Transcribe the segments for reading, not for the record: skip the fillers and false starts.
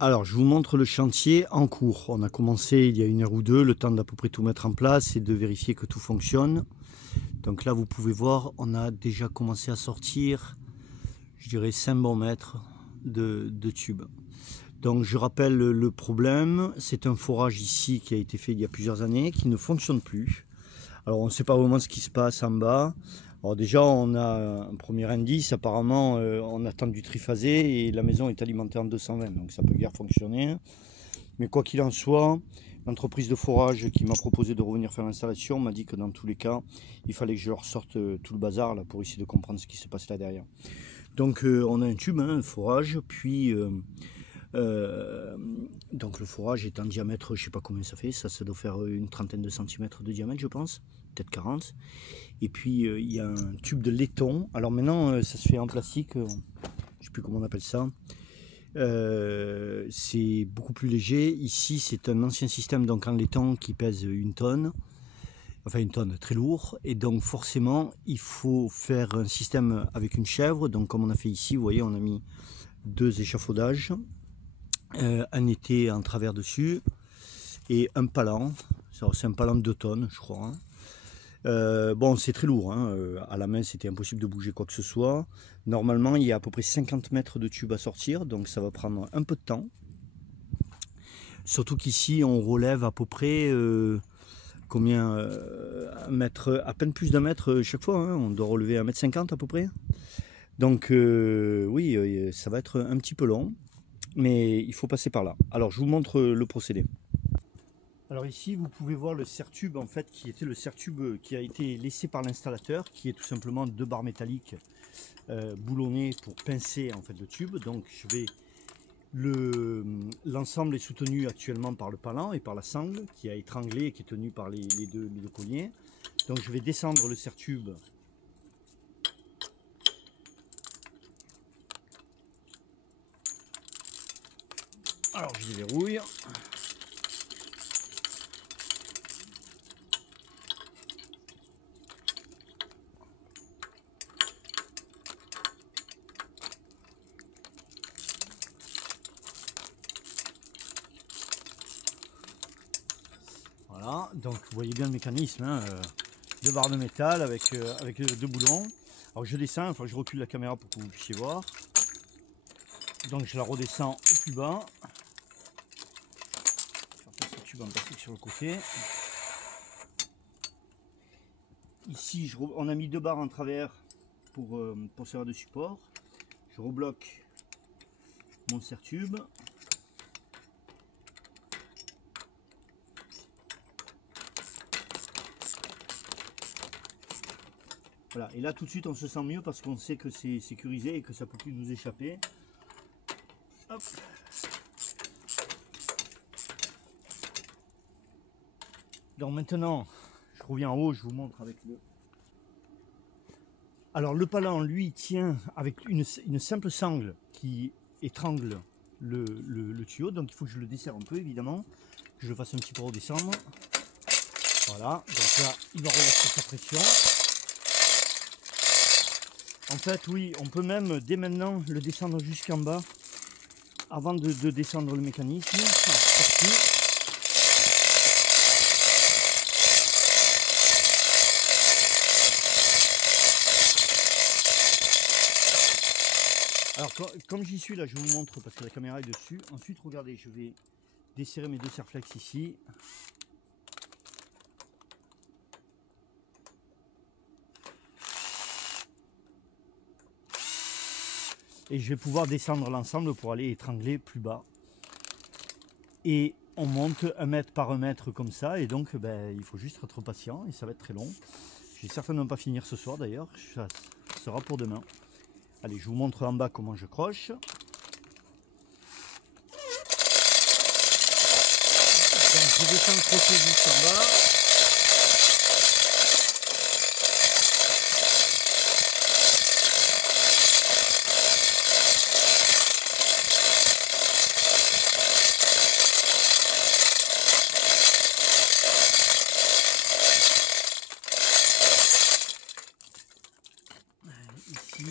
Alors, je vous montre le chantier en cours. On a commencé il y a 1 heure ou deux, le temps d'à peu près tout mettre en place et de vérifier que tout fonctionne. Donc là, vous pouvez voir, on a déjà commencé à sortir, je dirais, 5 bons mètres de tubes. Donc, je rappelle le problème. C'est un forage ici qui a été fait il y a plusieurs années, qui ne fonctionne plus. Alors, on ne sait pas vraiment ce qui se passe en bas. Alors déjà, on a un premier indice. Apparemment, on attend du triphasé et la maison est alimentée en 220, donc ça peut guère fonctionner. Mais quoi qu'il en soit, l'entreprise de forage qui m'a proposé de revenir faire l'installation m'a dit que dans tous les cas, il fallait que je leur sorte tout le bazar là, pour essayer de comprendre ce qui se passe là derrière. Donc on a un tube, hein, un forage, puis donc le forage est en diamètre, je sais pas combien ça fait, ça doit faire une trentaine de centimètres de diamètre, je pense, peut-être 40. Et puis il y a un tube de laiton. Alors maintenant ça se fait en plastique, je sais plus comment on appelle ça. C'est beaucoup plus léger. Ici c'est un ancien système donc en laiton qui pèse 1 tonne. Enfin 1 tonne, très lourd. Et donc forcément il faut faire un système avec une chèvre. Donc comme on a fait ici, vous voyez, on a mis 2 échafaudages. Un été en travers dessus et un palan. C'est un palan de 2 tonnes, je crois. Bon, c'est très lourd, hein. À la main, c'était impossible de bouger quoi que ce soit. Normalement, il y a à peu près 50 mètres de tube à sortir, donc ça va prendre un peu de temps. Surtout qu'ici, on relève à peu près combien un mètre, à peine plus d'1 mètre chaque fois, hein. On doit relever 1,50 m à peu près. Donc, oui, ça va être un petit peu long, mais il faut passer par là. Alors, je vous montre le procédé. Alors ici, vous pouvez voir le serre-tube en fait, qui était le serre-tube qui a été laissé par l'installateur, qui est tout simplement 2 barres métalliques boulonnées pour pincer en fait le tube. Donc je vais l'ensemble est soutenu actuellement par le palan et par la sangle qui a étranglé et qui est tenue par les deux colliers. Donc je vais descendre le serre-tube. Alors je déverrouille. Voilà, donc vous voyez bien le mécanisme, hein, 2 barres de métal avec 2 boulons. Alors je descends, enfin je recule la caméra pour que vous puissiez voir. Donc je la redescends au plus bas. Je vais faire ce tube en plastique sur le côté. Ici on a mis 2 barres en travers pour servir de support. Je rebloque mon serre-tube. Voilà, et là tout de suite on se sent mieux parce qu'on sait que c'est sécurisé et que ça ne peut plus nous échapper. Hop. Donc maintenant, je reviens en haut, je vous montre avec le... Alors le palan, lui, tient avec une simple sangle qui étrangle le tuyau. Donc il faut que je le desserre un peu, évidemment. Que je le fasse un petit peu redescendre. Voilà, donc là, il va relâcher sa pression. En fait, oui, on peut même, dès maintenant, le descendre jusqu'en bas, avant de descendre le mécanisme. Alors, comme j'y suis là, je vous montre parce que la caméra est dessus. Ensuite, regardez, je vais desserrer mes 2 serre-flex ici. Et je vais pouvoir descendre l'ensemble pour aller étrangler plus bas. Et on monte 1 mètre par 1 mètre comme ça. Et donc, ben, il faut juste être patient et ça va être très long. Je vais certainement pas finir ce soir d'ailleurs. Ça sera pour demain. Allez, je vous montre en bas comment je croche. Donc, je descends crocher jusqu'en bas. Ici,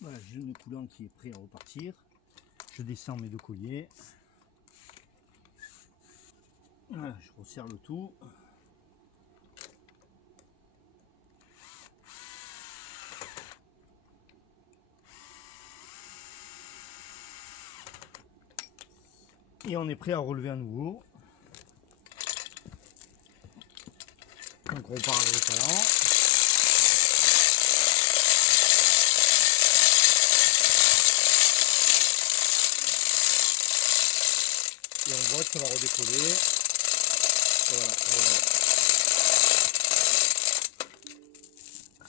voilà, j'ai le coulant qui est prêt à repartir. Je descends mes deux colliers. Voilà, je resserre le tout. Et on est prêt à relever à nouveau. Donc on part avec le talent. Et on voit que ça va redécoller. Voilà, voilà.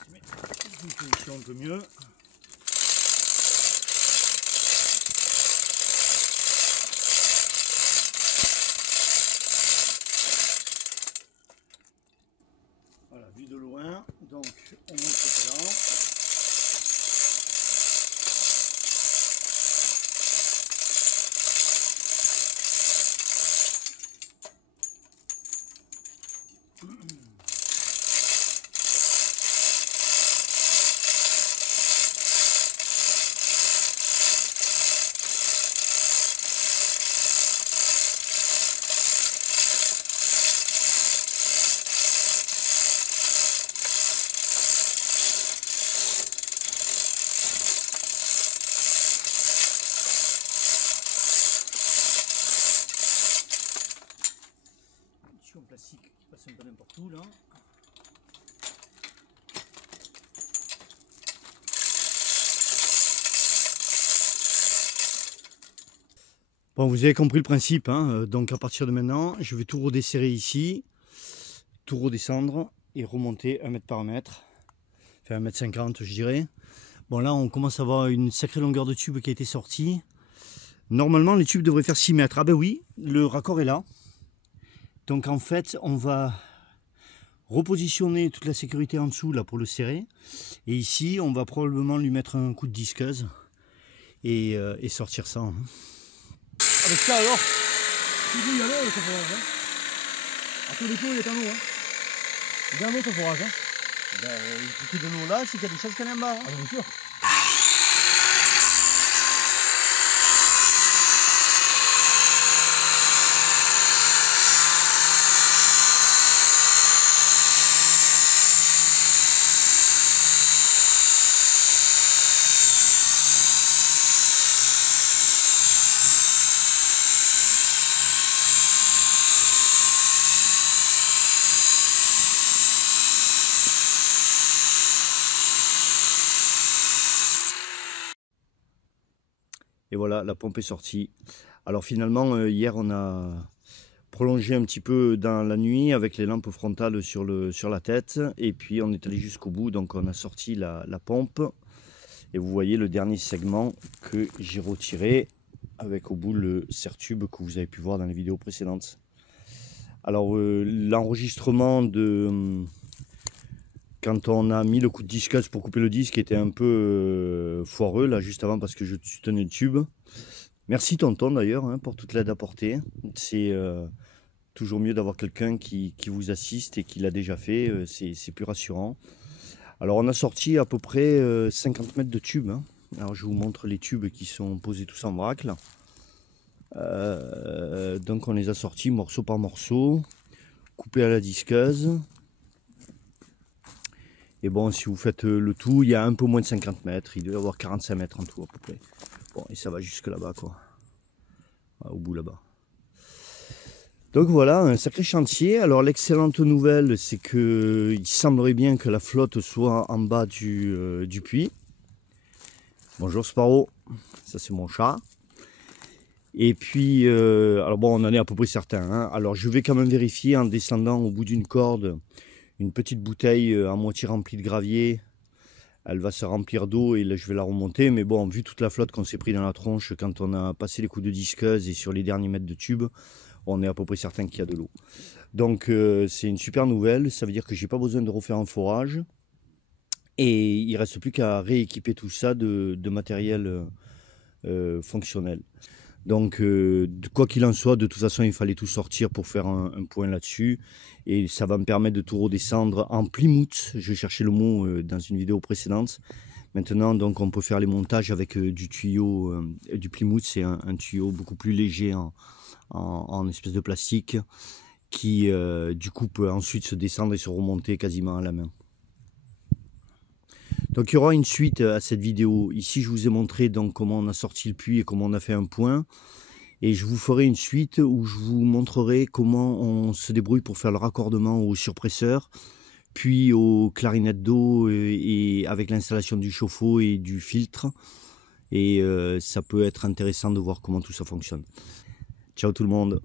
Je mets une position un peu mieux. Voilà, vu de loin, donc on monte le talent. En plastique qui passe un peu n'importe où là. Bon, vous avez compris le principe, hein. Donc à partir de maintenant, je vais tout redesserrer ici, tout redescendre et remonter 1 mètre par mètre, enfin 1,50 m je dirais. Bon là on commence à avoir une sacrée longueur de tube qui a été sortie. Normalement les tubes devraient faire 6 mètres. Ah ben oui, le raccord est là. Donc en fait, on va repositionner toute la sécurité en dessous là pour le serrer. Et ici, on va probablement lui mettre un coup de disqueuse et sortir ça. Avec ça alors, il y a l'eau le forage. Hein. À tous les coups, il est en eau. Hein. Il y a un autre forage. Hein. Ben, il faut qu'il y ait de l'eau là, c'est qu'il y a des choses qui en bas. Hein. Ah, bien sûr. Et voilà, la pompe est sortie. Alors finalement, hier, on a prolongé un petit peu dans la nuit avec les lampes frontales sur la tête. Et puis, on est allé jusqu'au bout. Donc, on a sorti la pompe. Et vous voyez le dernier segment que j'ai retiré avec au bout le serre-tube que vous avez pu voir dans les vidéos précédentes. Alors, l'enregistrement de... Quand on a mis le coup de disqueuse pour couper le disque était un peu foireux là juste avant parce que je tenais le tube. Merci tonton d'ailleurs hein, pour toute l'aide apportée. C'est toujours mieux d'avoir quelqu'un qui vous assiste et qui l'a déjà fait, c'est plus rassurant. Alors on a sorti à peu près 50 mètres de tubes. Hein. Alors je vous montre les tubes qui sont posés tous en vrac là. Donc on les a sortis morceau par morceau, coupés à la disqueuse. Et bon, si vous faites le tout, il y a un peu moins de 50 mètres. Il doit y avoir 45 mètres en tout à peu près. Bon, et ça va jusque là-bas, quoi. Au bout là-bas. Donc voilà, un sacré chantier. Alors l'excellente nouvelle, c'est que il semblerait bien que la flotte soit en bas du puits. Bonjour Sparrow, ça c'est mon chat. Et puis, alors bon, on en est à peu près certain. Hein. Alors je vais quand même vérifier en descendant au bout d'une corde. Une petite bouteille à moitié remplie de gravier, elle va se remplir d'eau et là je vais la remonter. Mais bon, vu toute la flotte qu'on s'est pris dans la tronche quand on a passé les coups de disqueuse et sur les derniers mètres de tube, on est à peu près certain qu'il y a de l'eau. Donc c'est une super nouvelle, ça veut dire que j'ai pas besoin de refaire un forage. Et il ne reste plus qu'à rééquiper tout ça de matériel fonctionnel. Donc, quoi qu'il en soit, de toute façon, il fallait tout sortir pour faire un point là-dessus. Et ça va me permettre de tout redescendre en Plymouth. Je cherchais le mot dans une vidéo précédente. Maintenant, donc, on peut faire les montages avec du tuyau, du Plymouth. C'est un tuyau beaucoup plus léger en espèce de plastique qui, du coup, peut ensuite se descendre et se remonter quasiment à la main. Donc, il y aura une suite à cette vidéo. Ici, je vous ai montré donc comment on a sorti le puits et comment on a fait un point. Et je vous ferai une suite où je vous montrerai comment on se débrouille pour faire le raccordement au surpresseur, puis aux clarinettes d'eau et avec l'installation du chauffe-eau et du filtre. Et ça peut être intéressant de voir comment tout ça fonctionne. Ciao tout le monde!